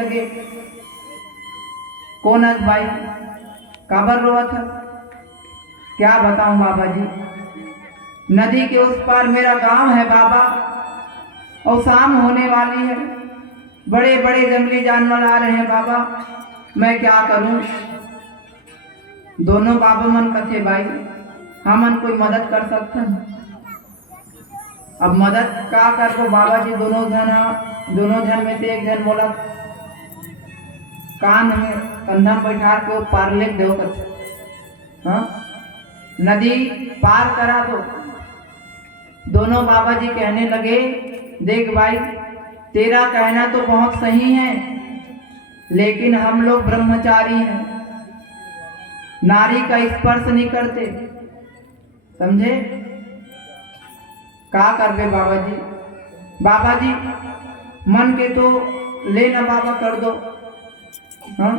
लगे। कौन है भाई? काबर रोआ था? क्या बताऊं बाबा जी, नदी के उस पार मेरा गांव है बाबा, और शाम होने वाली है, बड़े बड़े जंगली जानवर आ रहे हैं बाबा, मैं क्या करूं? दोनों बाबा मन कथे भाई, हमन कोई मदद कर सकते हैं? अब मदद का करबो बाबा जी? दोनों जन में से एक जन बोला कान में कंधा बैठा के वो पार ले दो कर, हाँ नदी पार करा दो। दोनों बाबा जी कहने लगे, देख भाई तेरा कहना तो बहुत सही है, लेकिन हम लोग ब्रह्मचारी हैं, नारी का स्पर्श नहीं करते, समझे? का करबे बाबा जी? बाबा जी मन के तो लेना बाबा कर दो, हाँ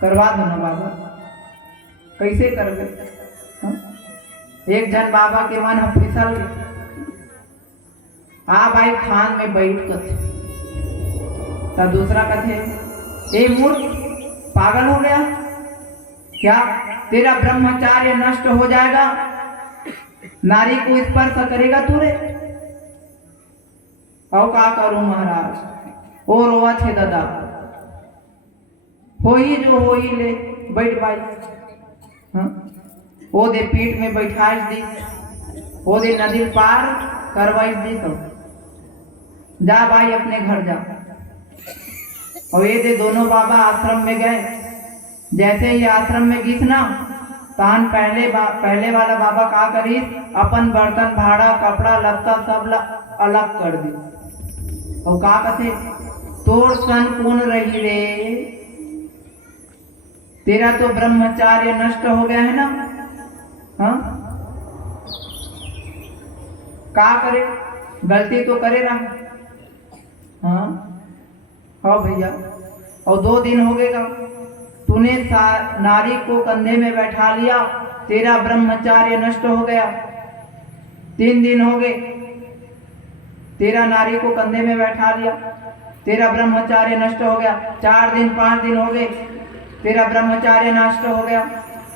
करवा दो ना बाबा, कैसे करबे? हाँ? एक जन बाबा के मन फिसल आ भाई खान में बैठ कथे, तो दूसरा कथे ए मूर्ख पागल हो गया क्या? तेरा ब्रह्मचार्य नष्ट हो जाएगा, नारी को स्पर्श करेगा तुरे? और का करूं महाराज? ओ रोआ थे दादा, हो ही जो हो ही ले, बैठ भाई, हाँ वो दे पीठ में बैठाइस दी, वो दे नदी पार करवाइस दी, तो जा भाई अपने घर जा। और ये दे दोनों बाबा आश्रम में गए। जैसे ही आश्रम में घिस ना, तान पहले वाला बाबा का करी, अपन बर्तन भाड़ा कपड़ा लत्ता सब अलग कर दी, और का कथे तोर सन कौन रही रे, तेरा तो ब्रह्मचार्य नष्ट हो गया है ना, हाँ का करे? गलती तो करे रहा, हाँ हाँ भैया। और 2 दिन हो गएगा तूने नारी को कंधे में बैठा लिया, तेरा ब्रह्मचार्य नष्ट हो गया। 3 दिन हो गए, तेरा नारी को कंधे में बैठा लिया, तेरा ब्रह्मचार्य नष्ट हो गया। 4 दिन 5 दिन हो गए, तेरा ब्रह्मचार्य नष्ट हो गया,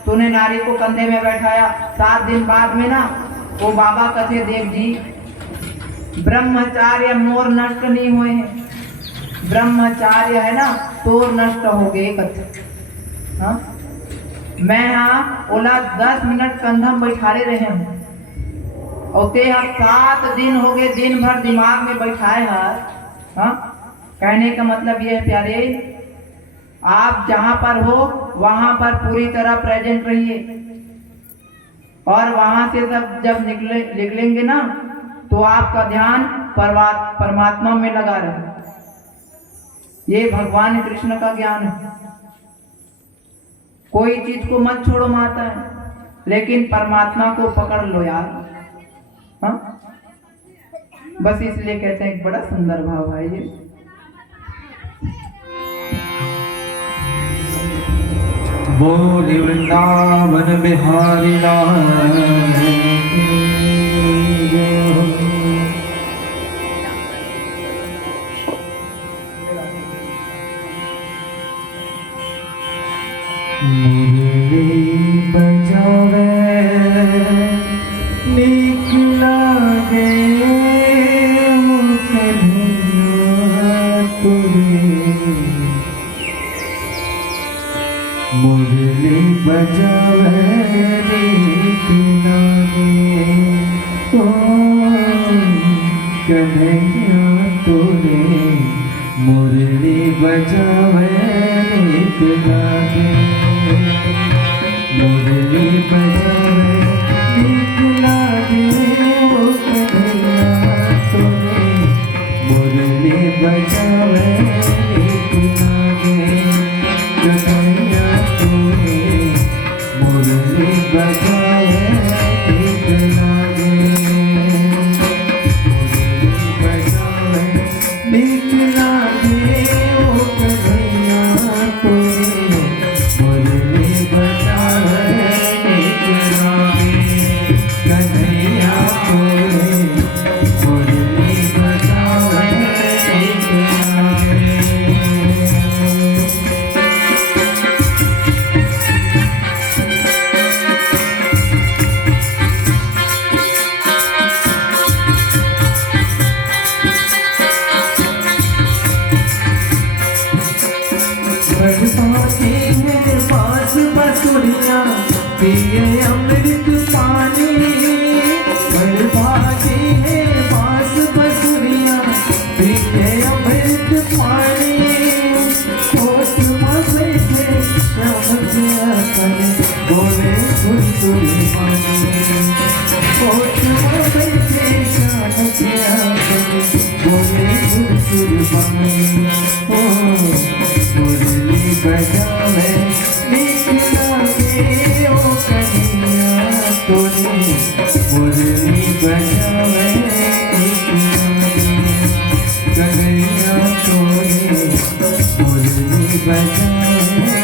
तूने नारी को कंधे में बैठाया। 7 दिन बाद में ना वो बाबा कथे, देव जी ब्रह्मचार्य मोर नष्ट नहीं हुए हैं, ब्रह्मचार्य है ना तोर नष्ट हो गए कथे, हाँ मैं हाँ ओला 10 मिनट कंधा में बैठारे रहे हूँ, और ते 7 दिन हो गए दिन भर दिमाग में बैठाए हैं, हाँ कहने का मतलब ये है प्यारे, आप जहां पर हो वहां पर पूरी तरह प्रेजेंट रहिए, और वहां से जब निकलेंगे ना तो आपका ध्यान परमात्मा में लगा रहे। ये भगवान कृष्ण का ज्ञान है। कोई चीज को मत छोड़ो माता है, लेकिन परमात्मा को पकड़ लो यार, हाँ बस इसलिए कहते हैं, एक बड़ा सुंदर भाव है ये। बोल वृंदावन बिहारी लाल मुरली बजावे नीक लागे मुरली बजावे नीक लागे ओ कन्हैया तोरे, मुरली बजावे नीक लागे, मुरली बजावे नीक लागे ओ कन्हैया तोरे, मुरली बजावे नीक लागे, कन्हैया तोरे, मुरली बजावे नीक लागे, मुरली बजावे नीक लागे ओ कन्हैया तोरे, मुरली बजावे नीक लागे, कन्हैया तोरे, मुरली बजावे पिए अमृत पानी बर्बादी है बांस बसुरिया पिए अमृत पानी होठ में बैठे श्याम के अपने बोले सुरसुरी पानी होठ में बैठे श्याम के अपने बोले सुरसुरी पानी ओ मुरली बजावे निकला के ओ कन्हैया तोरी मुरली बजावे कन्हैया तोरी मुरली बजावे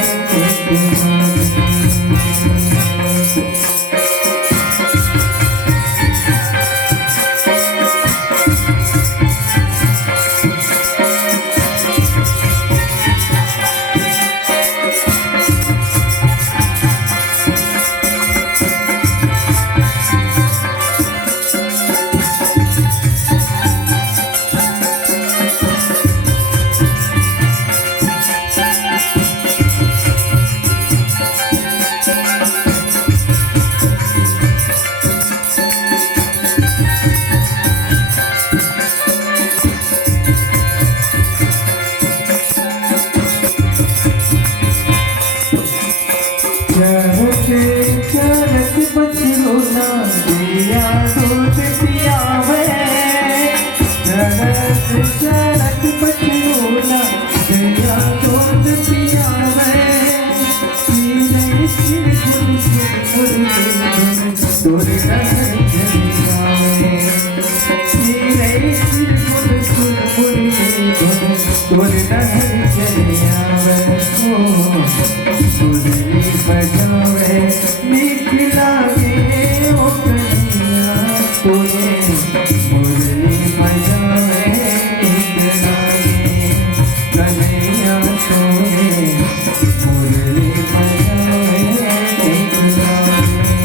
चरक बचरोना दिया दूध पियावे चरक बचरोना दिया दूध पियावे तोरे डहर चलियावे तोरे डहर चलियावे मुरली बजावे निकला के ओ कन्हैया तोरे मुरली बजावे निकला के कन्हैया तोरे मुरली बजावे निकला के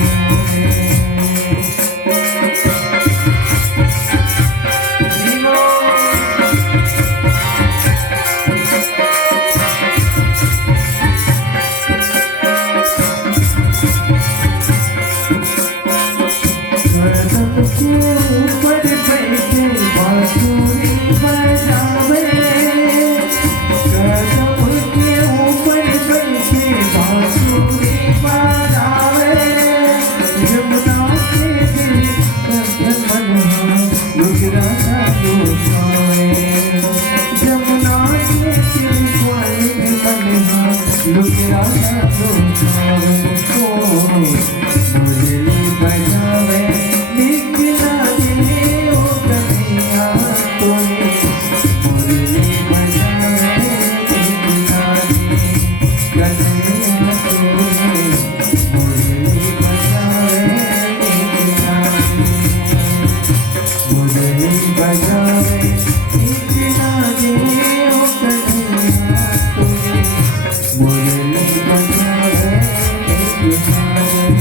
ऊपर बैठे बांसुरी बजावे कदम के ऊपर बैठे बांसुरी बजावे जमुना के दिल कंधन मनहा लुगराना लुभावे जमुना के दिल स्वाइन मनहा लुगराना लुभावे ओ मुरली बजावे निकला के ओ कन्हैया तोरे मुरली बजावे निकला के कन्हैया तोरे मुरली बजावे निकला के मुरली बजावे निकला के ओ कन्हैया तोरे मुरली बजावे निकला के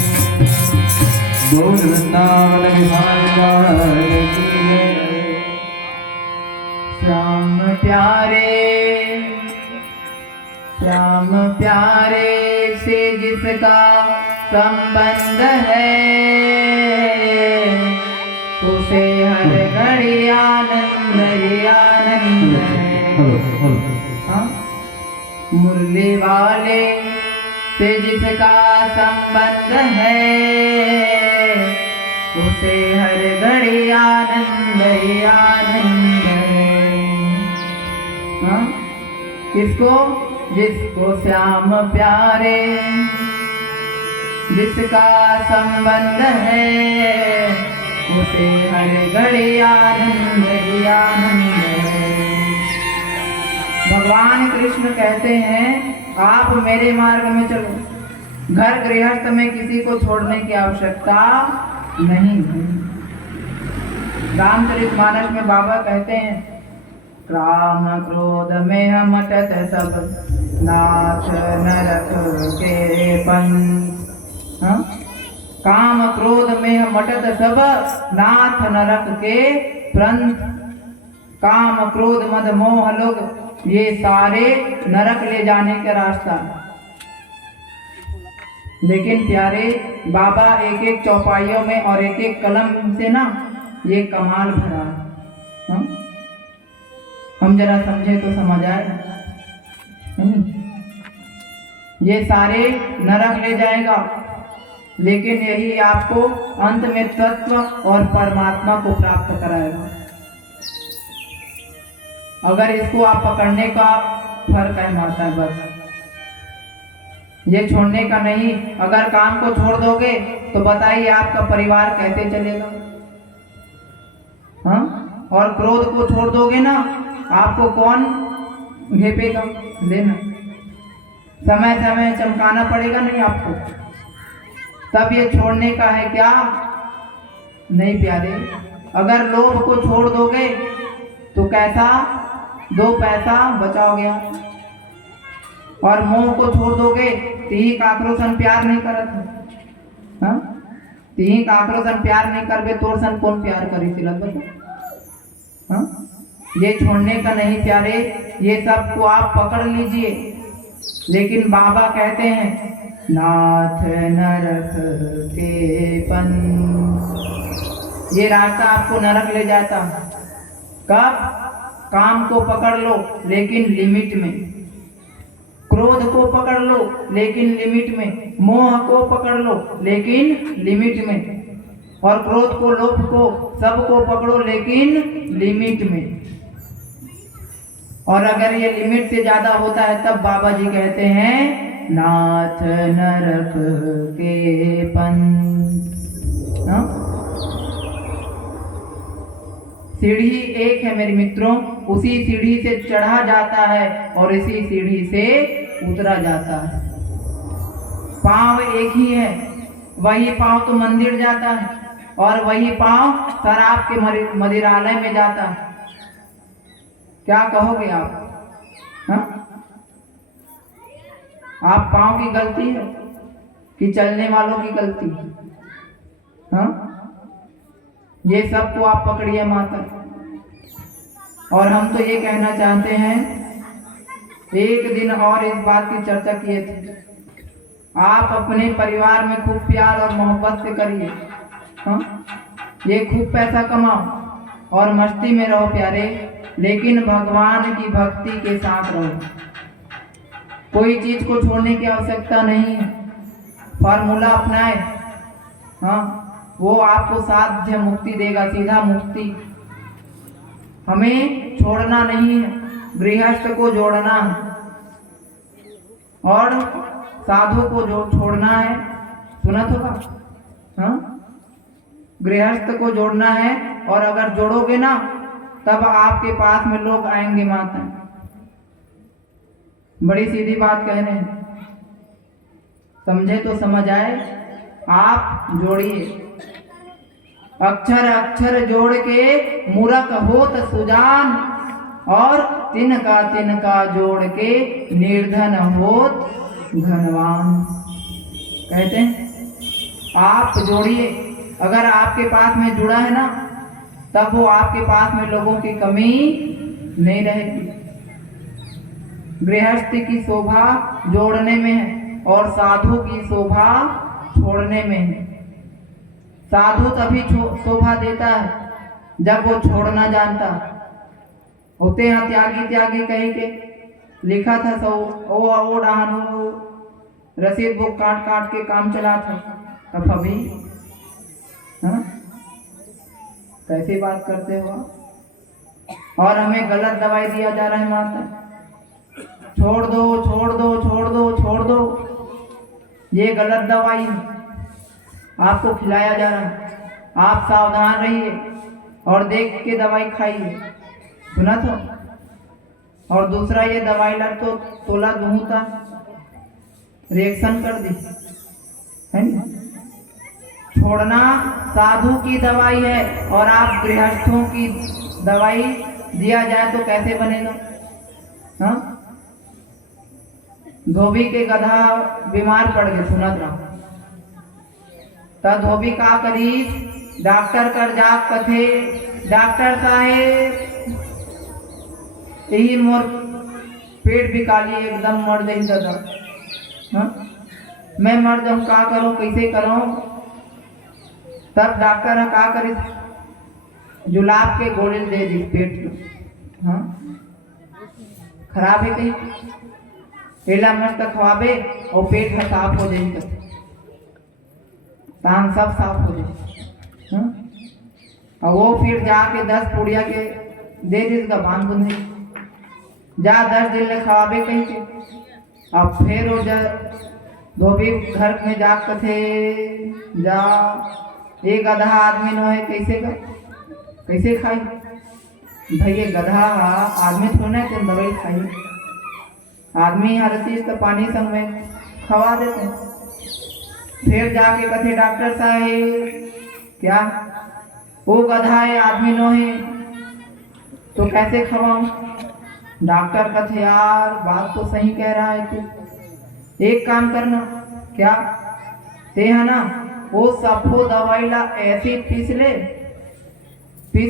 बोल वृंदावन बिहारी लाल की जय। श्याम प्यारे से जिसका संबंध है उसे हर घड़ी आनंद ही आनंद है। हाँ? मुरली वाले से जिसका संबंध है उसे हर घड़ी आनंद ही आनंद है। हाँ? किसको? जिसको श्याम प्यारे जिसका संबंध है उसे हर घड़ी आनंद ही आनंद है। भगवान कृष्ण कहते हैं आप मेरे मार्ग में चलो, घर गृहस्थ में किसी को छोड़ने की आवश्यकता नहीं है। रामचरितमानस में बाबा कहते हैं काम क्रोध में हम अटत सब नाथ नरक के पंथ। हाँ? काम क्रोध में हम अटत सब नाथ नरक के पंथ। काम क्रोध मद मोह लोग ये सारे नरक ले जाने का रास्ता। लेकिन प्यारे बाबा एक एक चौपाइयों में और एक एक कलम से ना ये कमाल भरा है। हाँ? हम जरा समझे तो समझ आए। ये सारे नरक ले जाएगा, लेकिन यही आपको अंत में तत्व और परमात्मा को प्राप्त कराएगा। अगर इसको आप पकड़ने का फर्क है माता है, बस ये छोड़ने का नहीं। अगर काम को छोड़ दोगे तो बताइए आपका परिवार कैसे चलेगा? हाँ? और क्रोध को छोड़ दोगे ना, आपको कौन घेपेगा? लेना समय समय चमकाना पड़ेगा नहीं आपको, तब ये छोड़ने का है क्या? नहीं प्यारे। अगर लोभ को छोड़ दोगे तो कैसा 2 पैसा बचाओगे आप, और मोह को छोड़ दोगे तीही काकरोसन प्यार नहीं करत। हाँ? तीही काकरोसन प्यार नहीं करबे तोर सन कौन प्यार करी सिलत बता? हाँ? ये छोड़ने का नहीं प्यारे, ये सब को आप पकड़ लीजिए। लेकिन बाबा कहते हैं नाथ नरक के पन, ये रास्ता आपको नरक ले जाता। कब? काम को पकड़ लो लेकिन लिमिट में, क्रोध को पकड़ लो लेकिन लिमिट में, मोह को पकड़ लो लेकिन लिमिट में, और क्रोध को लोभ को सबको पकड़ो लेकिन लिमिट में। और अगर ये लिमिट से ज्यादा होता है तब बाबा जी कहते हैं नाथ नरक के पन। हाँ? सीढ़ी एक है मेरे मित्रों, उसी सीढ़ी से चढ़ा जाता है और इसी सीढ़ी से उतरा जाता है। पांव एक ही है, वही पांव तो मंदिर जाता है और वही पांव शराब के मदिरालय में जाता है। क्या कहोगे आप? हाँ? आप पांव की गलती है कि चलने वालों की गलती? हाँ? ये सबको आप पकड़िए माता। और हम तो ये कहना चाहते हैं, एक दिन और इस बात की चर्चा किए थे, आप अपने परिवार में खूब प्यार और मोहब्बत से करिए। हाँ? ये खूब पैसा कमाओ और मस्ती में रहो प्यारे, लेकिन भगवान की भक्ति के साथ रहो। कोई चीज को छोड़ने की आवश्यकता नहीं है, फार्मूला अपनाए। हाँ? वो आपको साध्य मुक्ति देगा, सीधा मुक्ति। हमें छोड़ना नहीं है, गृहस्थ को जोड़ना है और साधु को जो छोड़ना है। सुना तो का? हाँ? गृहस्थ को जोड़ना है, और अगर जोड़ोगे ना तब आपके पास में लोग आएंगे माता। बड़ी सीधी बात कह रहे हैं, समझे तो समझ आए। आप जोड़िए, अक्षर अक्षर जोड़ के मूरख होत सुजान, और तिनका जोड़ के निर्धन होत धनवान। कहते हैं आप जोड़िए। अगर आपके पास में जुड़ा है ना, तब वो आपके पास में लोगों की कमी नहीं रहेगी। गृहस्थी की शोभा जोड़ने में है और साधु की शोभा छोड़ने में है। साधु तभी शोभा देता है जब वो छोड़ना जानता। होते हैं त्यागी त्यागी कहीं के, लिखा था सो ओ डाहनु रसीद बुक काट काट के काम चला था। अब अभी हाँ? कैसी बात करते हो आप? और हमें गलत दवाई दिया जा रहा है माता। छोड़ दो छोड़ दो छोड़ दो छोड़ दो, ये गलत दवाई है, आपको खिलाया जा रहा है। आप सावधान रहिए और देख के दवाई खाइए। सुना तो? और दूसरा ये दवाई लग तो तोला दूंता रिएक्शन कर दी है ना? छोड़ना साधु की दवाई है, और आप गृहस्थों की दवाई दिया जाए तो कैसे बनेगा? हाँ? धोबी के गधा बीमार पड़ गए, सुनत रहा। तब धोबी का करी, डॉक्टर कर जाग कथे, डॉक्टर साहेब यही मोर पेट बिकाली एकदम मर गई दादा। हाँ? मैं मर जाऊं, का करूं, कैसे करूं? तब डॉक्टर का करे, जुलाब के गोले दे दी पेट में। हाँ, खराब है कहीं, केला मस्त खवाबे और पेट में साफ हो जाएगी, तान सब साफ हो जाए। हाँ? और वो फिर जाके 10 पुड़िया के दे देगा, बांध दो नहीं जा 10 दिन ले खवाबे कहीं के। अब फिर वो धोबी घर में जाकर थे जा, एक गधा आदमी न है, कैसे खाई भाई? ये गधा आदमी थोड़ा है तुम दवाई खाई, आदमी हर चीज तो पानी संग में खवा देते हैं। फिर जाके कथे डॉक्टर साहब क्या वो गधा है, आदमी नो है, तो कैसे खवाऊं? डॉक्टर कथे यार बात तो सही कह रहा है तू, एक काम करना, क्या ते है ना वो सबको दवाई ला ऐसे पीस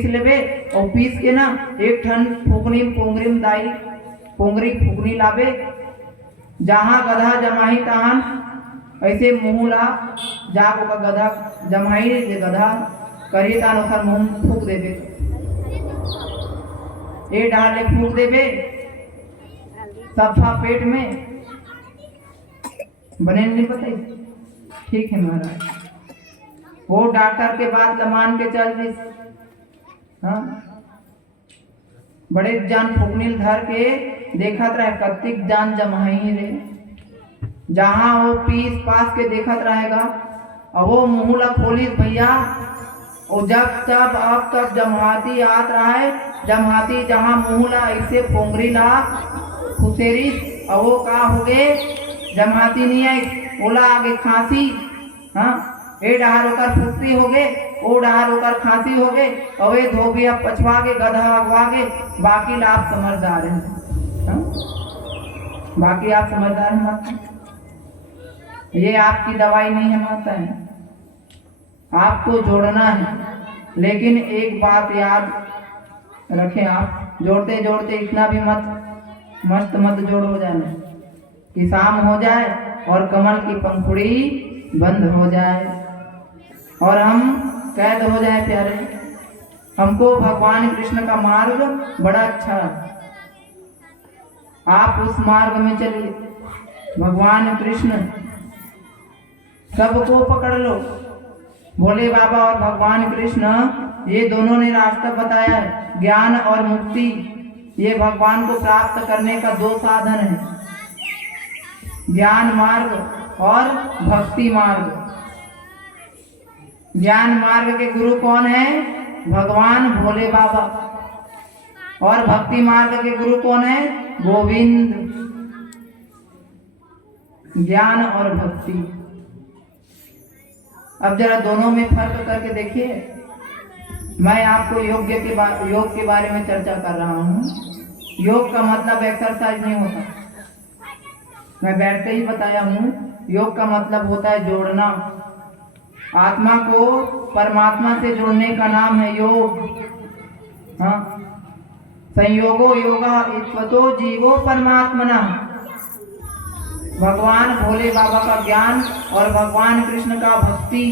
ले बे, और पीस के ना एक ठन फुकनी पोंगरी में दाई पोंगरी फुकनी लाबे, जहाँ गधा जमाही तहान ऐसे मुँह ला जाको का गधा जमाही जे गधा करी तान ओखर मुँह फूक देबे, ए डाले फूक देबे सफा पेट में बने नहीं बताई। ठीक है महाराज, वो डॉक्टर के बात लमान के चल दी। हाँ, बड़े जान फुकनील धर के देखत रहे कत्तिक जान जमाही रे, जहाँ वो पीस पास के देखत रहेगा, और वो मुँह ला खोली भैया, और जब तब अब तब जमहाती आत रहा है, जमहाती जहाँ मुँह ला ऐसे पोंगरी ला खुसेरी, और वो का हो गए जमहाती नहीं आई, ओला आगे खांसी। हाँ, ए डहार होकर फुकती हो गए, ओ डहार होकर खांसी हो गए, और ये धोबी अब पछवा के गधा अगवा के, बाकी आप समझदार हैं। हाँ? बाकी आप समझदार हैं माता, ये आपकी दवाई नहीं है माता है, आपको जोड़ना है। लेकिन एक बात याद रखें, आप जोड़ते जोड़ते इतना भी मस्त मत जोड़ हो जाना कि शाम हो जाए और कमल की पंखुड़ी बंद हो जाए और हम कैद हो जाए प्यारे। हमको भगवान कृष्ण का मार्ग बड़ा अच्छा है, आप उस मार्ग में चलिए। भगवान कृष्ण सबको पकड़ लो, भोले बाबा और भगवान कृष्ण ये दोनों ने रास्ता बताया है, ज्ञान और मुक्ति। ये भगवान को प्राप्त करने का 2 साधन है, ज्ञान मार्ग और भक्ति मार्ग। ज्ञान मार्ग के गुरु कौन है? भगवान भोले बाबा। और भक्ति मार्ग के गुरु कौन है? गोविंद। ज्ञान और भक्ति, अब जरा दोनों में फर्क करके देखिए। मैं आपको योग के बारे में चर्चा कर रहा हूँ। योग का मतलब एक्सरसाइज नहीं होता, मैं बैठते ही बताया हूँ। योग का मतलब होता है जोड़ना, आत्मा को परमात्मा से जोड़ने का नाम है योग। हाँ, संयोगो योगा ईश्वतो जीवो परमात्मना। भगवान भोले बाबा का ज्ञान और भगवान कृष्ण का भक्ति,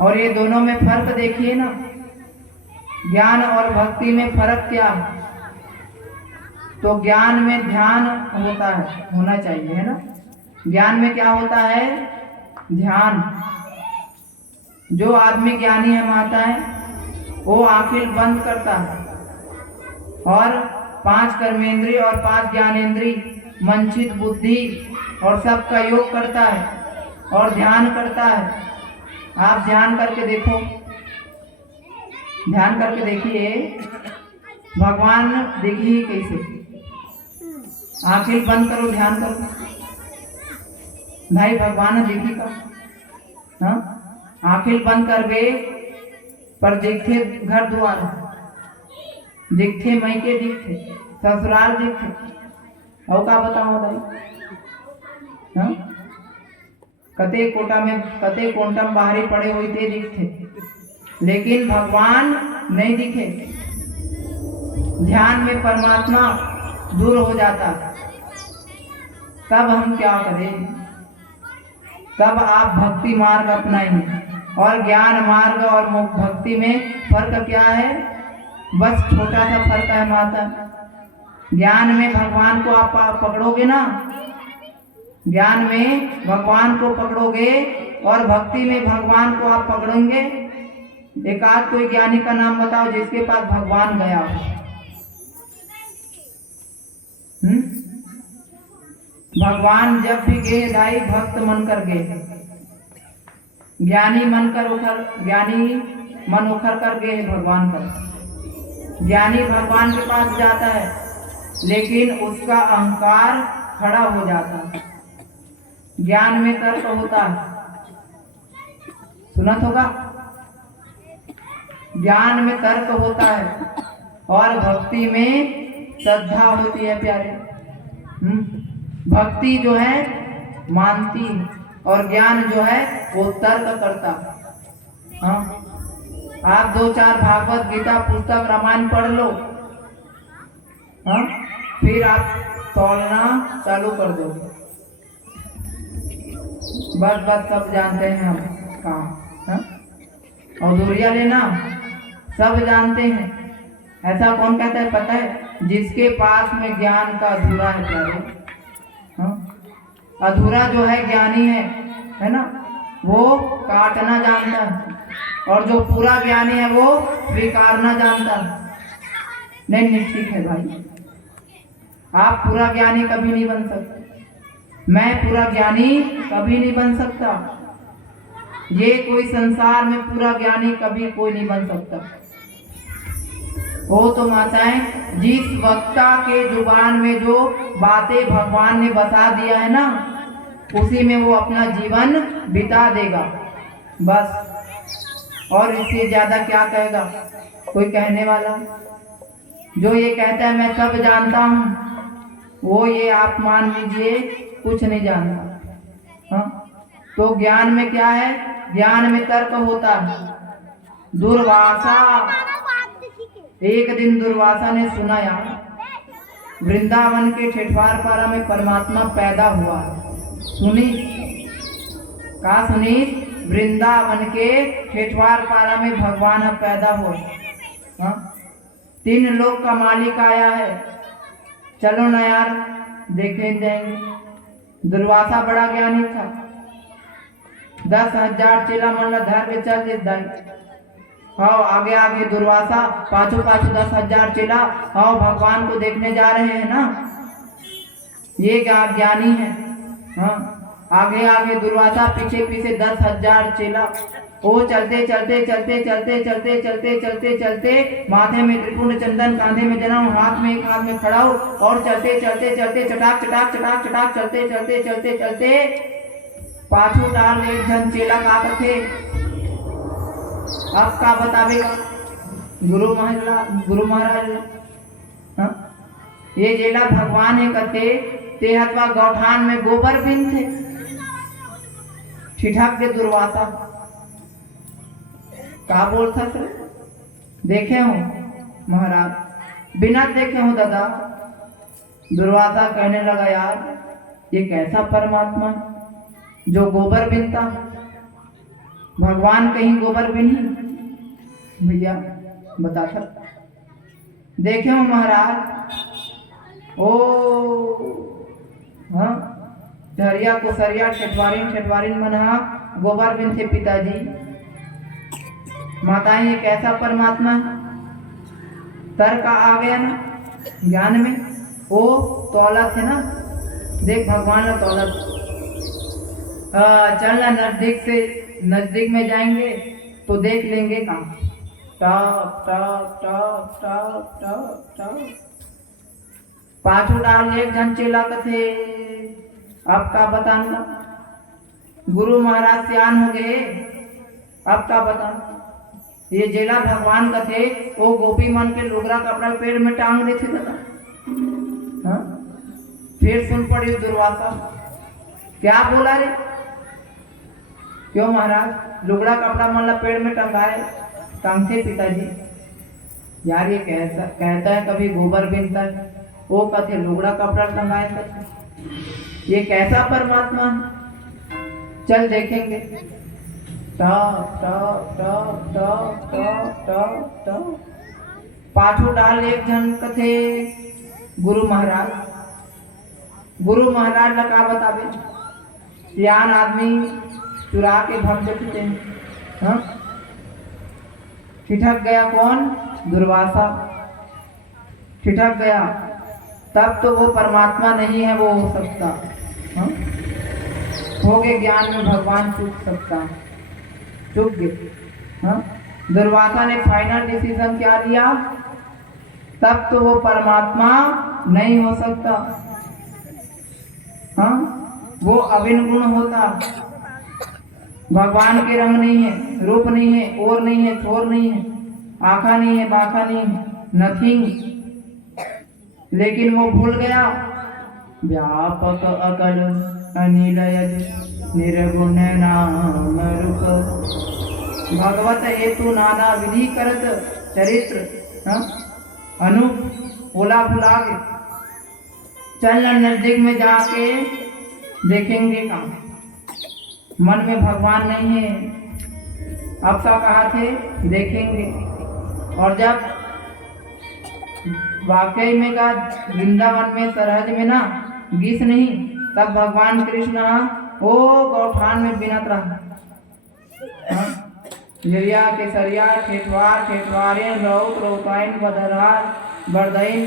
और ये दोनों में फर्क देखिए ना। ज्ञान और भक्ति में फर्क क्या है? तो ज्ञान में ध्यान होता है, होना चाहिए, है ना। ज्ञान में क्या होता है? ध्यान। जो आदमी ज्ञानी है माता है, वो आंखें बंद करता है और 5 कर्मेंद्रिय और 5 ज्ञानेंद्रिय, मंचित बुद्धि और सबका योग करता है और ध्यान करता है। आप ध्यान करके देखो, ध्यान करके देखिए भगवान देखिए कैसे। आंखें बंद करो, ध्यान करो भाई, भगवान देखी का। हाँ, आंखें बंद कर बे पर दिखे घर द्वार, दिखे मैके, दिखे ससुराल, दिखे और का बताओ भाई। हाँ, कते कोटा में कते कोंटम बाहरी पड़े हुए थे दिखे, लेकिन भगवान नहीं दिखे। ध्यान में परमात्मा दूर हो जाता, तब हम क्या करें? तब आप भक्ति मार्ग अपनाएंगे। और ज्ञान मार्ग और भक्ति में फर्क क्या है? बस छोटा सा फर्क है माता। ज्ञान में भगवान को आप पकड़ोगे ना, ज्ञान में भगवान को पकड़ोगे और भक्ति में भगवान को आप पकड़ेंगे। एक आध कोई ज्ञानी का नाम बताओ जिसके पास भगवान गया हो। भगवान जब भी गए दाई भक्त मन कर गए, ज्ञानी मन उखर कर गए भगवान कर। ज्ञानी भगवान के पास जाता है लेकिन उसका अहंकार खड़ा हो जाता है। ज्ञान में तर्क होता है, सुना होगा, ज्ञान में तर्क होता है और भक्ति में श्रद्धा होती है प्यारे। भक्ति जो है मानती और ज्ञान जो है वो तर्क करता। हाँ, आप 2-4 भागवत गीता पुस्तक रामायण पढ़ लो, हाँ, फिर आप तोड़ना चालू कर दो। बस सब जानते हैं हम कहाँ। हाँ? और दूरिया लेना सब जानते हैं। ऐसा कौन कहता है पता है? जिसके पास में ज्ञान का अधूरा है प्यारे। हाँ? अधूरा जो है ज्ञानी है ना, वो काटना जानता है और जो पूरा ज्ञानी है वो स्वीकारना जानता है। नहीं ठीक है भाई, आप पूरा ज्ञानी कभी नहीं बन सकते, मैं पूरा ज्ञानी कभी नहीं बन सकता, ये कोई संसार में पूरा ज्ञानी कभी कोई नहीं बन सकता। वो तो माताएं जिस वक्ता के जुबान में जो बातें भगवान ने बता दिया है ना, उसी में वो अपना जीवन बिता देगा बस। और इससे ज्यादा क्या कहेगा कोई कहने वाला? जो ये कहता है मैं सब जानता हूँ, वो ये आप मान लीजिए कुछ नहीं जानता। हाँ? तो ज्ञान में क्या है? ज्ञान में तर्क होता है। दुर्वासा, एक दिन दुर्वासा ने सुना यार वृंदावन के ठेठवारपारा में परमात्मा पैदा हुआ है। सुनी? कहा सुनी? वृंदावन के ठेठवारपारा में भगवान पैदा हुआ। हाँ? 3 लोक का मालिक आया है, चलो ना यार देखे जाएंगे। दुर्वासा बड़ा ज्ञानी था, 10,000 चेला मन धर के चल जिस हाँ आगे आगे दुर्वासा पाछू 10,000 चेला हाँ भगवान को देखने जा रहे हैं ना, ये ज्ञानी है। हाँ आगे आगे दुर्वासा, पीछे 10,000 चेला। वो चलते चलते चलते चलते चलते चलते चलते चलते माथे में त्रिपुंड चंदन, कांधे में जनेऊ, हाथ में एक हाथ में खड़ा हो और चलते चलते चलते चटाक चटाक चटाक चटाक चलते चलते चलते चलते पाछू डाल एक जन चेला का थे। अब का बतावेगा गुरु महाराज? हाँ? ये चेला भगवान है कहते ते हथवा गौठान में गोबर बिन थे, ठिठक के दुर्वासा का बोलता सर? देखे हो महाराज? बिना देखे हो दादा। दुर्वासा कहने लगा यार ये कैसा परमात्मा है जो गोबर बिनता? भगवान कहीं गोबर बिनी? भैया बता सकता? देखे हो महाराज? ओ हाँ, झरिया कुसरिया ठेठवारिन मन गोबर बिन थे पिताजी। माताएं ये कैसा परमात्मा है? तर्क आ गया ना ज्ञान में। वो तौलत है ना, देख भगवान का तौलत। चलना नजदीक में जाएंगे तो देख लेंगे कहाँ। Top top top top top top पाछू डाल एक जन चेला थे। अब का बताना? गुरु महाराज सियान हो गए, अब का बताना? ये जेला भगवान का थे, वो गोपी मन के लुगरा कपड़ा पेड़ में टांग देते दादा। हाँ? फिर सुन पड़ी दुर्वासा क्या बोला रे? क्यों महाराज? लुगड़ा कपड़ा मन पेड़ में टांगते पिताजी। यार ये कहता है कभी गोबर बिनता है, वो कहते लुगड़ा कपड़ा टंगाए करते। ये कैसा परमात्मा है? चल देखेंगे। पाछू डाल एक जन कथे गुरु महाराज लगा बतावे यान आदमी चुरा के भग जाते हैं। हाँ? ठिठक गया कौन? दुर्वासा ठिठक गया, तब तो वो परमात्मा नहीं है वो हो सकता। हाँ? हो गए ज्ञान में भगवान चूक सकता, चूक गए। हाँ? दुर्वासा ने फाइनल डिसीजन क्या लिया? तब तो वो परमात्मा नहीं हो सकता। हाँ? वो अभिन्न गुण होता, भगवान के रंग नहीं है, रूप नहीं है, और नहीं है, छोर नहीं है, आँखा नहीं है, बाखा नहीं है, नथिंग। लेकिन वो भूल गया व्यापक अकल अनिलयज निर्गुण नाम रूप भगवत हेतु नाना विधि करत चरित्र। हाँ? अनु बोला भुला के चल नजदीक में जाके देखेंगे का मन में भगवान नहीं है। अब सा कहा थे देखेंगे, और जब वाकई में का वृंदावन में सरहद में ना गीस नहीं, तब भगवान कृष्ण वो गौठान में बिनत रहा। हाँ? लिरिया केसरिया ठेठवार ठेठवारे रौत रौताइन बदरार बरदइन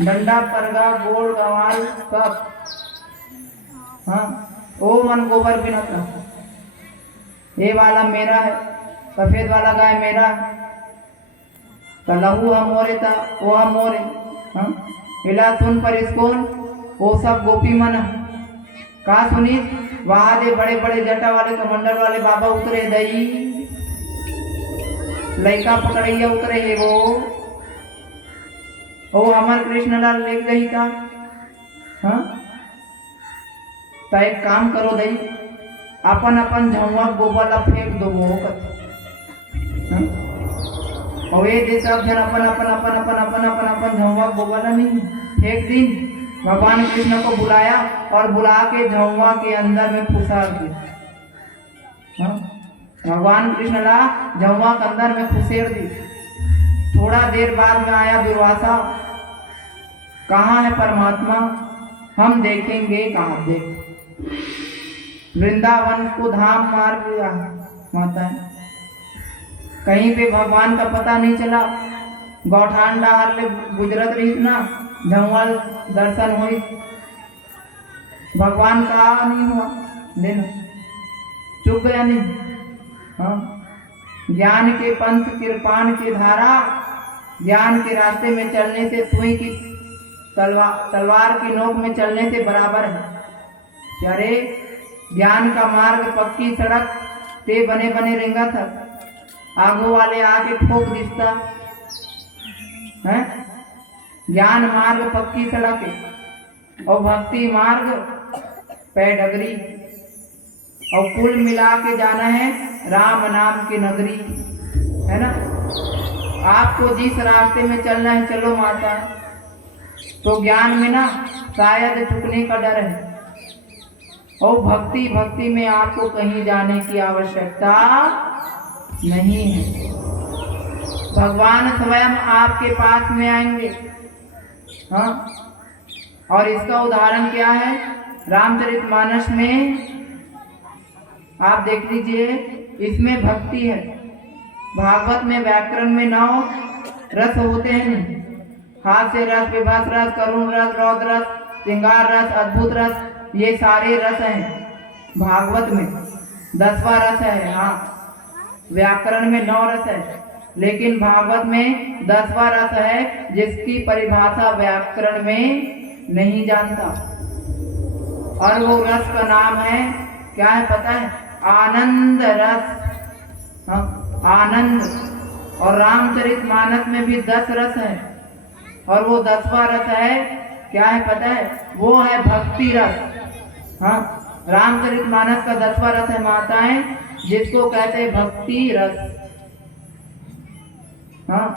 डंडा परगा गोड़ गवाल सब। हाँ? ओ मन गोबर बिनत रहा। ये वाला मेरा है, सफेद वाला गाय मेरा, तो लहू हम मोरे था वो हम मोरे। हाँ? इला सुन पर इसकोन वो सब गोपी मन का सुनी। वहां दे बड़े बड़े जटा वाले कमंडल वाले बाबा उतरे, दई लड़का पकड़ैया उतरे है वो हमार कृष्ण लाल ले गई था। हाँ? तो एक काम करो दई, अपन अपन झुआ गोबर ला फेंक दो वो। हाँ? और ये जे सब जन अपन अपन अपन अपन अपन अपन अपन झुआ गोबर ला नहीं फेंक दिन। भगवान कृष्ण को बुलाया और बुला के झुआ के अंदर में फुसार दिया। हाँ? भगवान कृष्ण ला झुआ के अंदर में फुसेर दी। थोड़ा देर बाद में आया दुर्वासा, कहाँ है परमात्मा? हम देखेंगे कहाँ? देख वृंदावन को धाम मार दिया माता है, कहीं पे भगवान का पता नहीं चला। गौठान डाल में गुजरत रही ना, झंगल दर्शन हुई, भगवान का नहीं हुआ, दिन चुप गया नहीं। हाँ? ज्ञान के पंथ कृपाण की धारा, ज्ञान के रास्ते में चलने से सुई की तलवार की नोक में चलने से बराबर है। अरे ज्ञान का मार्ग पक्की सड़क ते बने बने रेंगा था, आगू वाले आके ठोक दिखता है। ज्ञान मार्ग पक्की सड़क है, और भक्ति मार्ग पैडगरी, और कुल मिला के जाना है राम नाम की नगरी, है ना। आपको जिस रास्ते में चलना है चलो माता, तो ज्ञान में ना शायद चुकने का डर है, और भक्ति में आपको कहीं जाने की आवश्यकता नहीं है। भगवान स्वयं आपके पास में आएंगे। हाँ? और इसका उदाहरण क्या है? रामचरितमानस में आप देख लीजिए, इसमें भक्ति है। भागवत में व्याकरण में 9 रस होते हैं, हास्य रस, विभस रस, करुण रस, रौद्र रस, श्रृंगार रस, अद्भुत रस, ये सारे रस हैं। भागवत में 10वां रस है। हाँ, व्याकरण में 9 रस है, लेकिन भागवत में 10वां रस है, जिसकी परिभाषा व्याकरण में नहीं जानता। और वो रस का नाम है, क्या है पता है? आनंद रस। हाँ, आनंद। और रामचरितमानस में भी 10 रस है, और वो 10वां रस है, क्या है पता है? वो है भक्ति रस। हाँ, रामचरितमानस का 10वां रस है माताएं, जिसको कहते हैं भक्ति रस। हाँ।